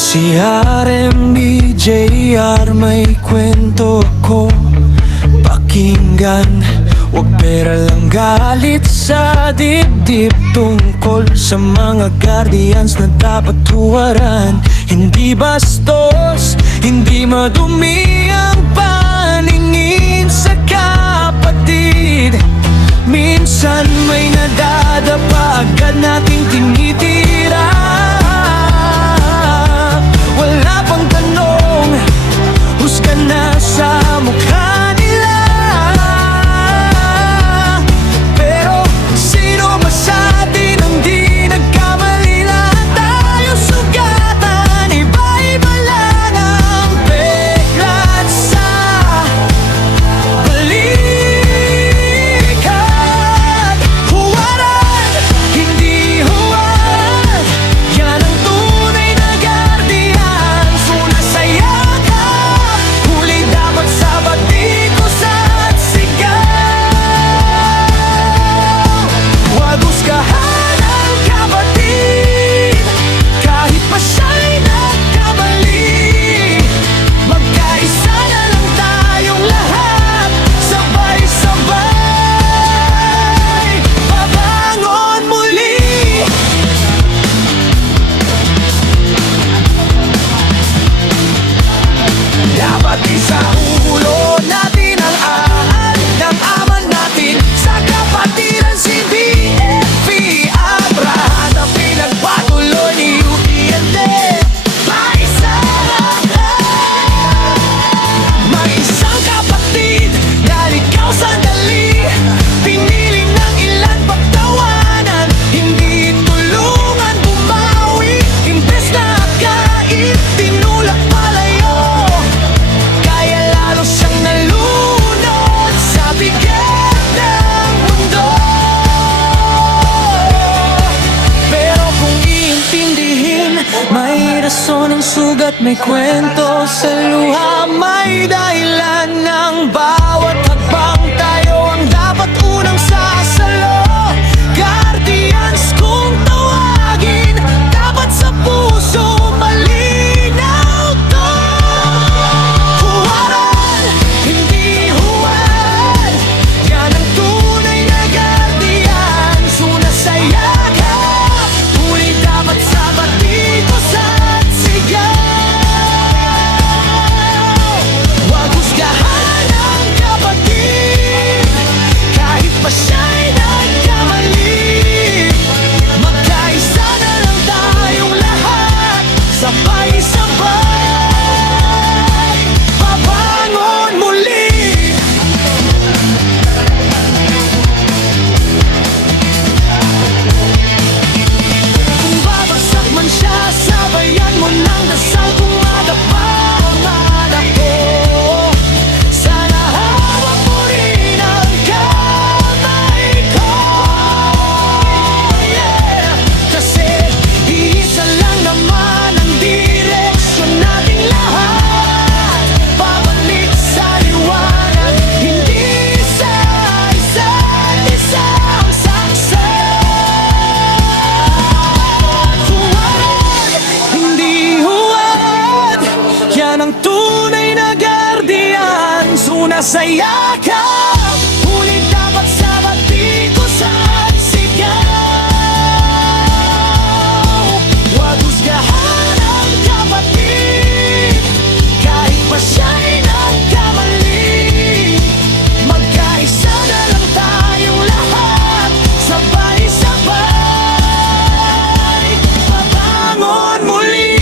Si RMB JR, may kwento ako pakinggan. Huwag pera lang, galit sa dibdib, tungkol sa mga guardians na dapat huwaran. Hindi bastos, hindi madumi ang paningin sa kapatid. Minsan may nadadapa, agad nating tinitira. Wala pang tanong, husga na sa mukha nila. Pero sino ba sa atin ang di nagkamali? Lahat tayo sugatan, iba-iba lang ang peklat sa balikat. Huwaran, hindi huwad, yan ang tunay na guardian. Nasa yakap, huli dapat sa batikos at sigaw. Huwag husgahan ang kapatid, kahit pa siya'y nagkamali. Magkaisa na lang tayong lahat, sabay-sabay babangon muli. Dapat isa ulo natin ang aan ng ama natin sa kapatiran. Si BFP Abra na pinagpatuloy ni UPND. Paisa may isang kapatid na ligaw sandali, pinili ng ilan pagtawanan, hindi tulungan bumawi. Imbes na akain, tinulak palayo, kaya lalo siyang nalunod sa bigat ng mundo. Pero kung iintindihin, may rason ang sugat, may kwento sa luha, may dahilan ng bawat hakbang. Tayo ang dapat unang sasalo, guardians kung tawagin, dapat sa puso malinaw to. Huwaran, hindi huwad, yan ang tunay na guardian. Suna sa yakap, huli dapat sa batikos at sigaw. Huwag husgahan ang kapatid, kahit pa siya'y nagkamali. Magkaisa na lang tayong lahat, sabay-sabay babangon muli. Kung babagsak man siya, sabayan mo ng dasal. Kung madapa o madako, sana hawak mo rin ang kamay ko. Yeah. Kasi iisa lang naman ang direksyon nating lahat, pabalik sa liwanag, hindi sa isa't isang saksak. Huwag, hindi huwad, yan ang tunay na guardian. Suna sa yakap, huli dapat sa batikos at sigaw. Huwag husgahan ang kapatid, kahit pa siya'y nagkamali. Magkaisa na lang tayong lahat, sabay-sabay babangon muli.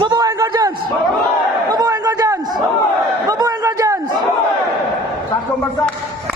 Mabuhay ang Guardians! Mabuhay ang Guardians! Mabuhay ang Guardians! Sakong bagsak!